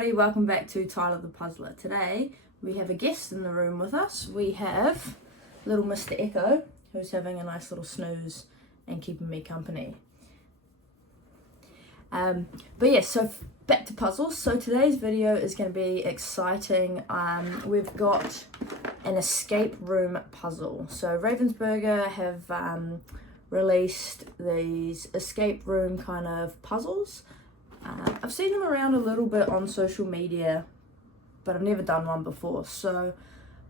everybody, welcome back to Tyler the Puzzler. Today we have a guest in the room with us. We have little Mr. Echo, who's having a nice little snooze and keeping me company. So back to puzzles. So today's video is going to be exciting. We've got an escape room puzzle. So Ravensburger have released these escape room kind of puzzles. I've seen them around a little bit on social media, but I've never done one before. So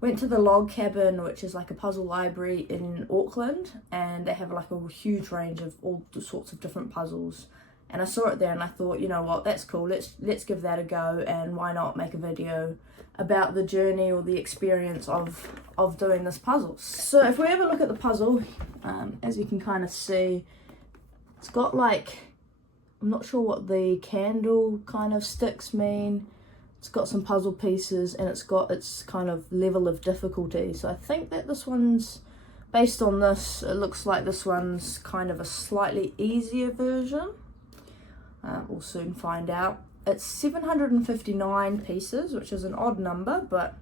went to the Log Cabin, which is like a puzzle library in Auckland, and they have like a huge range of all sorts of different puzzles. And I saw it there and I thought, you know what, that's cool, let's give that a go, and why not make a video about the journey or the experience of doing this puzzle. So if we have a look at the puzzle, as you can kind of see, it's got like, I'm not sure what the candle kind of sticks mean. It's got some puzzle pieces and it's got its kind of level of difficulty. So I think that this one's, based on this, it looks like this one's kind of a slightly easier version. We'll soon find out. It's 759 pieces, which is an odd number, but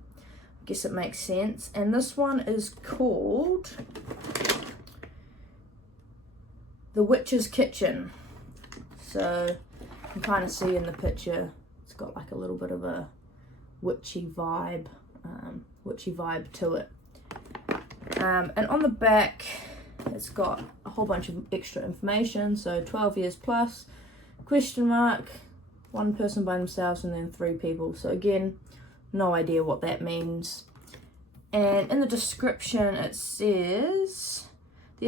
I guess it makes sense. And this one is called The Witch's Kitchen. So you can kind of see in the picture, it's got like a little bit of a witchy vibe to it. And on the back, it's got a whole bunch of extra information. So 12 years plus, question mark, one person by themselves, and then 3 people. So again, no idea what that means. And in the description it says, the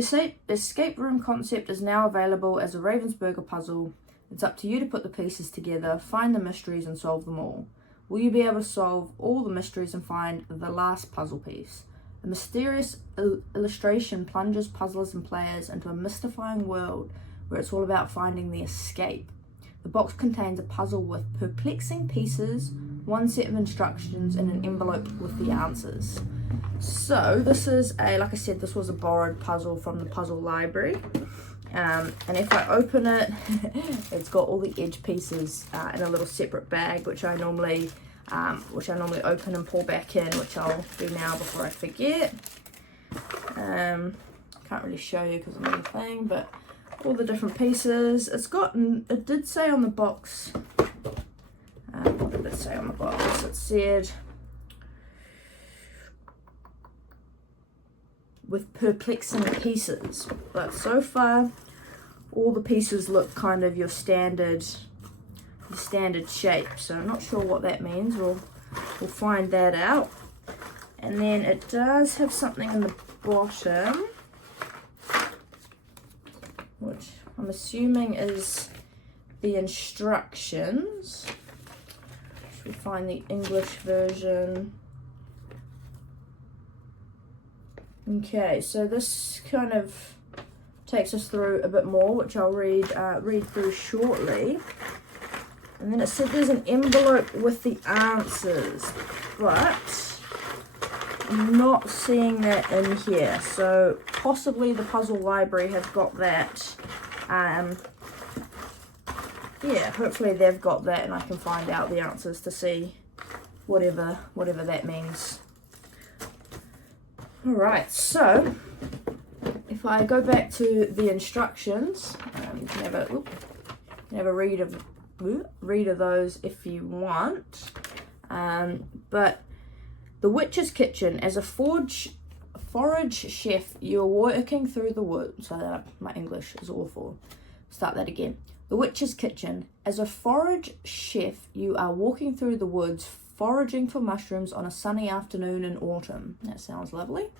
escape room concept is now available as a Ravensburger puzzle. It's up to you to put the pieces together, find the mysteries and solve them all. Will you be able to solve all the mysteries and find the last puzzle piece? A mysterious illustration plunges puzzlers and players into a mystifying world where it's all about finding the escape. The box contains a puzzle with perplexing pieces, one set of instructions, and an envelope with the answers. So this is like I said, this was a borrowed puzzle from the puzzle library. And if I open it, it's got all the edge pieces in a little separate bag, which I normally open and pour back in, which I'll do now before I forget. Can't really show you because of anything, but all the different pieces. It did say on the box, what did it say on the box? It said, with perplexing pieces, but so far all the pieces look kind of your standard shape, so I'm not sure what that means. We'll find that out. And then it does have something in the bottom, which I'm assuming is the instructions. Should we find the English version? Okay, so this kind of takes us through a bit more, which I'll read through shortly. And then it said there's an envelope with the answers, but I'm not seeing that in here. So possibly the puzzle library have got that. Yeah, hopefully they've got that and I can find out the answers to see whatever that means. Alright, so if I go back to the instructions, you can have a read of those if you want. But the Witch's Kitchen, as a forage chef, you are working through the woods. So my English is awful. Start that again. The Witch's Kitchen, as a forage chef, you are walking through the woods, foraging for mushrooms on a sunny afternoon in autumn. That sounds lovely.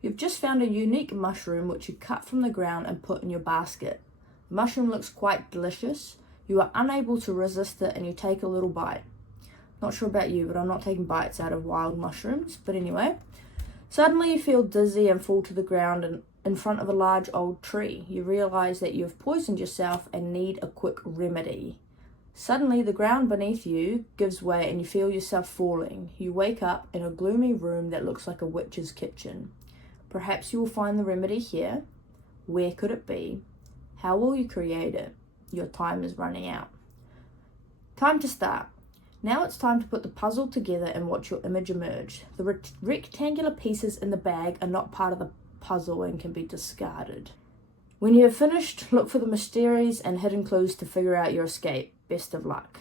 You've just found a unique mushroom which you cut from the ground and put in your basket. The mushroom looks quite delicious. You are unable to resist it and you take a little bite. Not sure about you, but I'm not taking bites out of wild mushrooms. But anyway, suddenly you feel dizzy and fall to the ground in front of a large old tree. You realize that you have poisoned yourself and need a quick remedy. Suddenly, the ground beneath you gives way and you feel yourself falling. You wake up in a gloomy room that looks like a witch's kitchen. Perhaps you will find the remedy here. Where could it be? How will you create it? Your time is running out. Time to start. Now it's time to put the puzzle together and watch your image emerge. The rectangular pieces in the bag are not part of the puzzle and can be discarded. When you have finished, look for the mysteries and hidden clues to figure out your escape. Best of luck.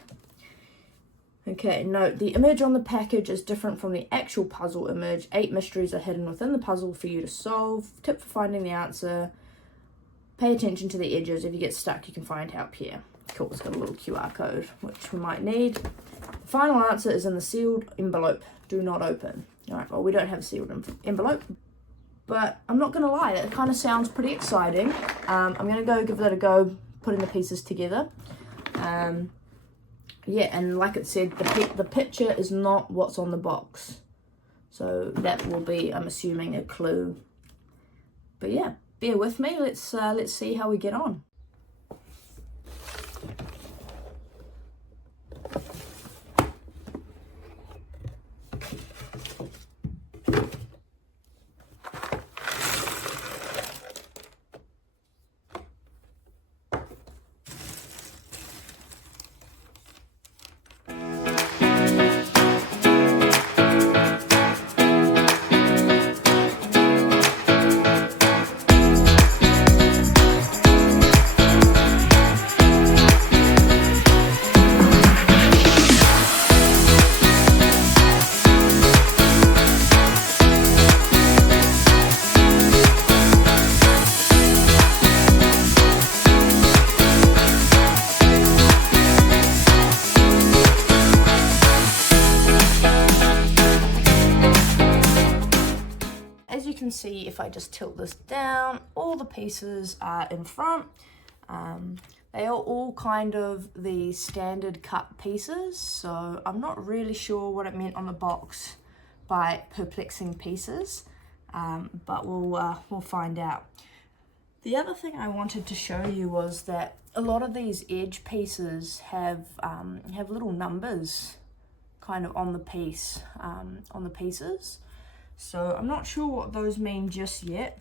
Okay, note, the image on the package is different from the actual puzzle image. 8 mysteries are hidden within the puzzle for you to solve. Tip for finding the answer: pay attention to the edges. If you get stuck, you can find help here. Cool, it's got a little QR code, which we might need. The final answer is in the sealed envelope. Do not open. Alright, well, we don't have a sealed envelope, but I'm not going to lie, it kind of sounds pretty exciting. I'm going to go give that a go, putting the pieces together. Yeah, and like it said, the picture is not what's on the box. So that will be, I'm assuming, a clue. But yeah, bear with me. Let's see how we get on. See, if I just tilt this down, all the pieces are in front. They are all kind of the standard cut pieces, so I'm not really sure what it meant on the box by perplexing pieces, but we'll find out. The other thing I wanted to show you was that a lot of these edge pieces have little numbers kind of on the piece, on the pieces. So I'm not sure what those mean just yet.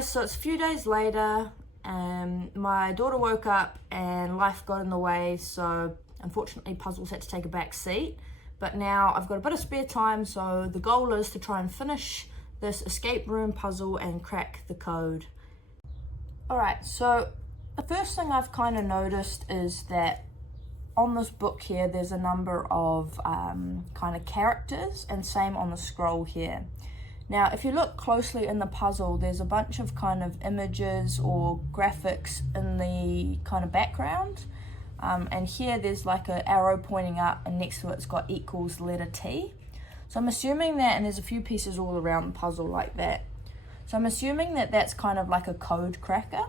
So it's a few days later, and my daughter woke up and life got in the way, so unfortunately puzzles had to take a back seat. But now I've got a bit of spare time, so the goal is to try and finish this escape room puzzle and crack the code. Alright, so the first thing I've kind of noticed is that on this book here there's a number of kind of characters, and same on the scroll here. Now, if you look closely in the puzzle, there's a bunch of kind of images or graphics in the kind of background. and here there's like an arrow pointing up, and next to it's got equals letter T. So I'm assuming that, and there's a few pieces all around the puzzle like that. So I'm assuming that that's kind of like a code cracker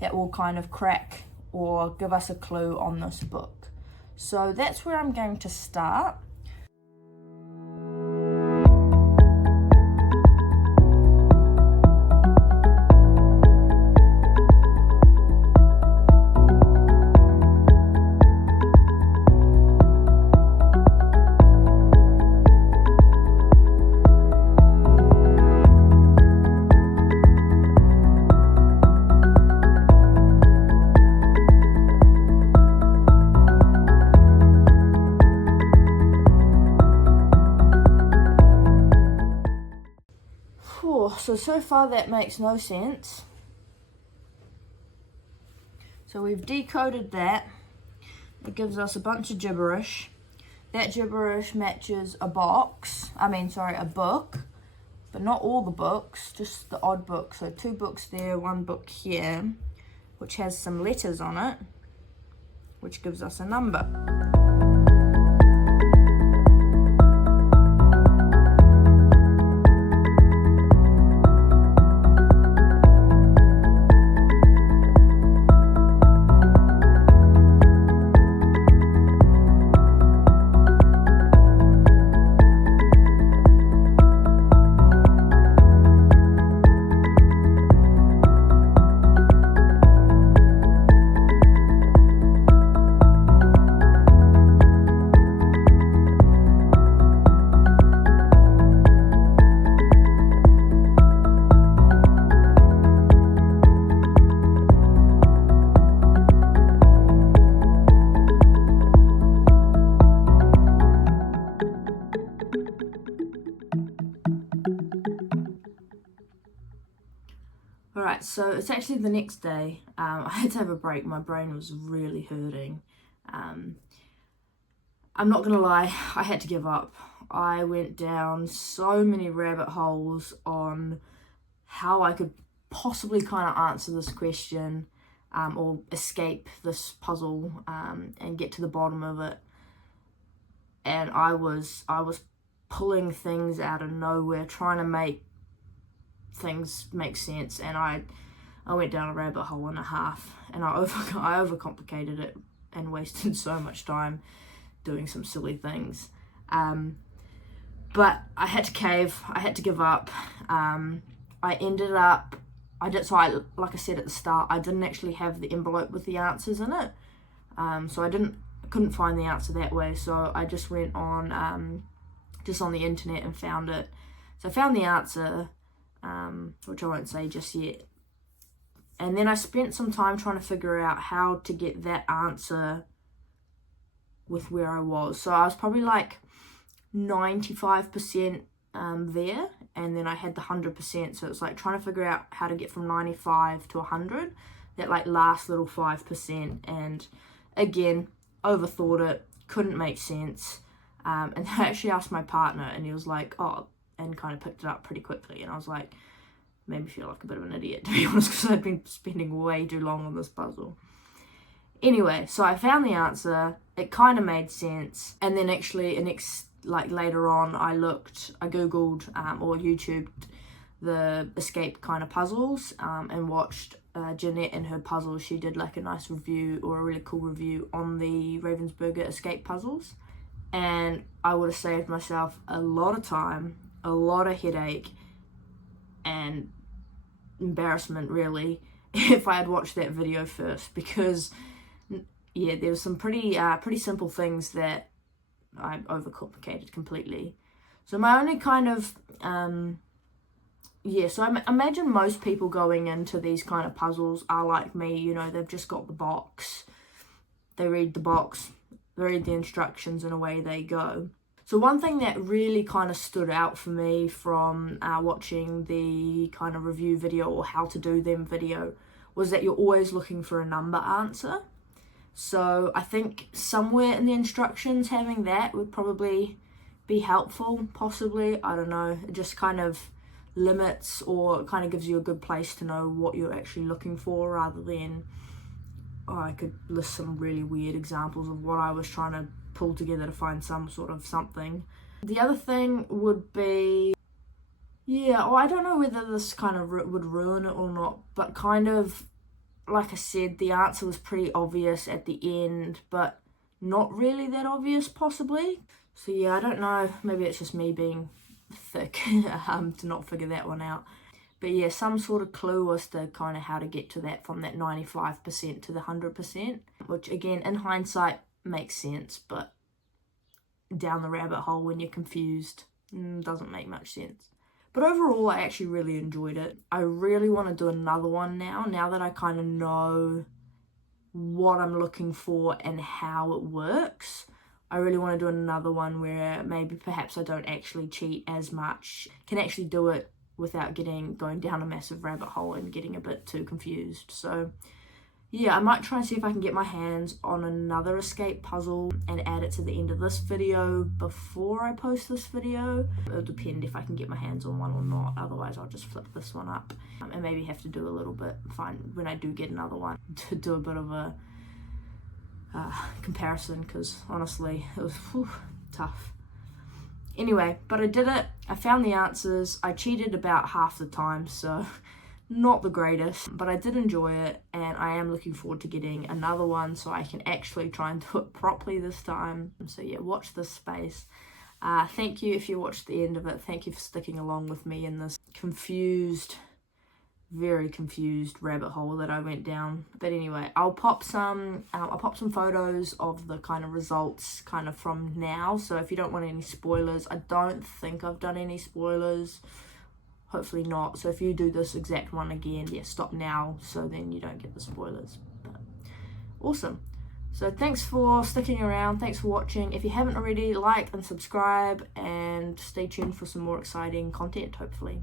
that will kind of crack or give us a clue on this book. So that's where I'm going to start. So far that makes no sense. So we've decoded that. It gives us a bunch of gibberish. That gibberish matches a book, but not all the books, just the odd book. So 2 books there, 1 book here, which has some letters on it, which gives us a number. Alright, so it's actually the next day. I had to have a break. My brain was really hurting. I'm not gonna lie, I had to give up. I went down so many rabbit holes on how I could possibly kind of answer this question, or escape this puzzle, and get to the bottom of it. And I was pulling things out of nowhere, trying to make things make sense, and I went down a rabbit hole and a half, and I overcomplicated it and wasted so much time doing some silly things. But I had to cave. I had to give up. Like I said at the start, I didn't actually have the envelope with the answers in it, so I couldn't find the answer that way. So I just went on just on the internet and found it. So I found the answer, which I won't say just yet. And then I spent some time trying to figure out how to get that answer with where I was. So I was probably like 95% there, and then I had the 100%. So it's like trying to figure out how to get from 95 to 100, that like last little 5%. And again, overthought it, couldn't make sense. And I actually asked my partner, and he was like, oh, and kind of picked it up pretty quickly. And I was like, made me feel like a bit of an idiot, to be honest, because I'd been spending way too long on this puzzle. Anyway, so I found the answer. It kind of made sense. And then actually, later on, I googled or YouTubed the escape kind of puzzles, and watched Jeanette and her puzzles. She did like a nice review, or a really cool review, on the Ravensburger Escape Puzzles. And I would have saved myself a lot of time, a lot of headache, and embarrassment, really, if I had watched that video first, because yeah, there was some pretty simple things that I overcomplicated completely. So my only kind of so I imagine most people going into these kind of puzzles are like me. You know, they've just got the box, they read the box, they read the instructions, and away they go. So one thing that really kind of stood out for me from watching the kind of review video, or how to do them video, was that you're always looking for a number answer. So I think somewhere in the instructions having that would probably be helpful, possibly. I don't know. It just kind of limits, or kind of gives you a good place to know what you're actually looking for, rather than I could list some really weird examples of what I was trying to pull together to find some sort of something. The other thing would be, yeah, well, I don't know whether this kind of would ruin it or not, but kind of, like I said, the answer was pretty obvious at the end, but not really that obvious, possibly. So yeah, I don't know, maybe it's just me being thick to not figure that one out. But yeah, some sort of clue as to kind of how to get to that, from that 95% to the 100%, which again, in hindsight, makes sense, but down the rabbit hole when you're confused, doesn't make much sense. But overall, I actually really enjoyed it. I really want to do another one now that I kind of know what I'm looking for and how it works. I really want to do another one where maybe perhaps I don't actually cheat as much, can actually do it without going down a massive rabbit hole and getting a bit too confused. So yeah, I might try and see if I can get my hands on another escape puzzle and add it to the end of this video before I post this video. It'll depend if I can get my hands on one or not, otherwise I'll just flip this one up and maybe have to do a little bit, when I do get another one, to do a bit of a comparison, because honestly it was tough. Anyway, but I did it, I found the answers, I cheated about half the time, so not the greatest, but I did enjoy it, and I am looking forward to getting another one so I can actually try and do it properly this time. So yeah, watch this space. Thank you if you watched the end of it. Thank you for sticking along with me in this very confused rabbit hole that I went down. But anyway, I'll pop some photos of the kind of results kind of from now, so if you don't want any spoilers, I don't think I've done any spoilers, hopefully not. So if you do this exact one again, yeah, stop now so then you don't get the spoilers. But awesome. So thanks for sticking around, thanks for watching. If you haven't already, like and subscribe, and stay tuned for some more exciting content, hopefully.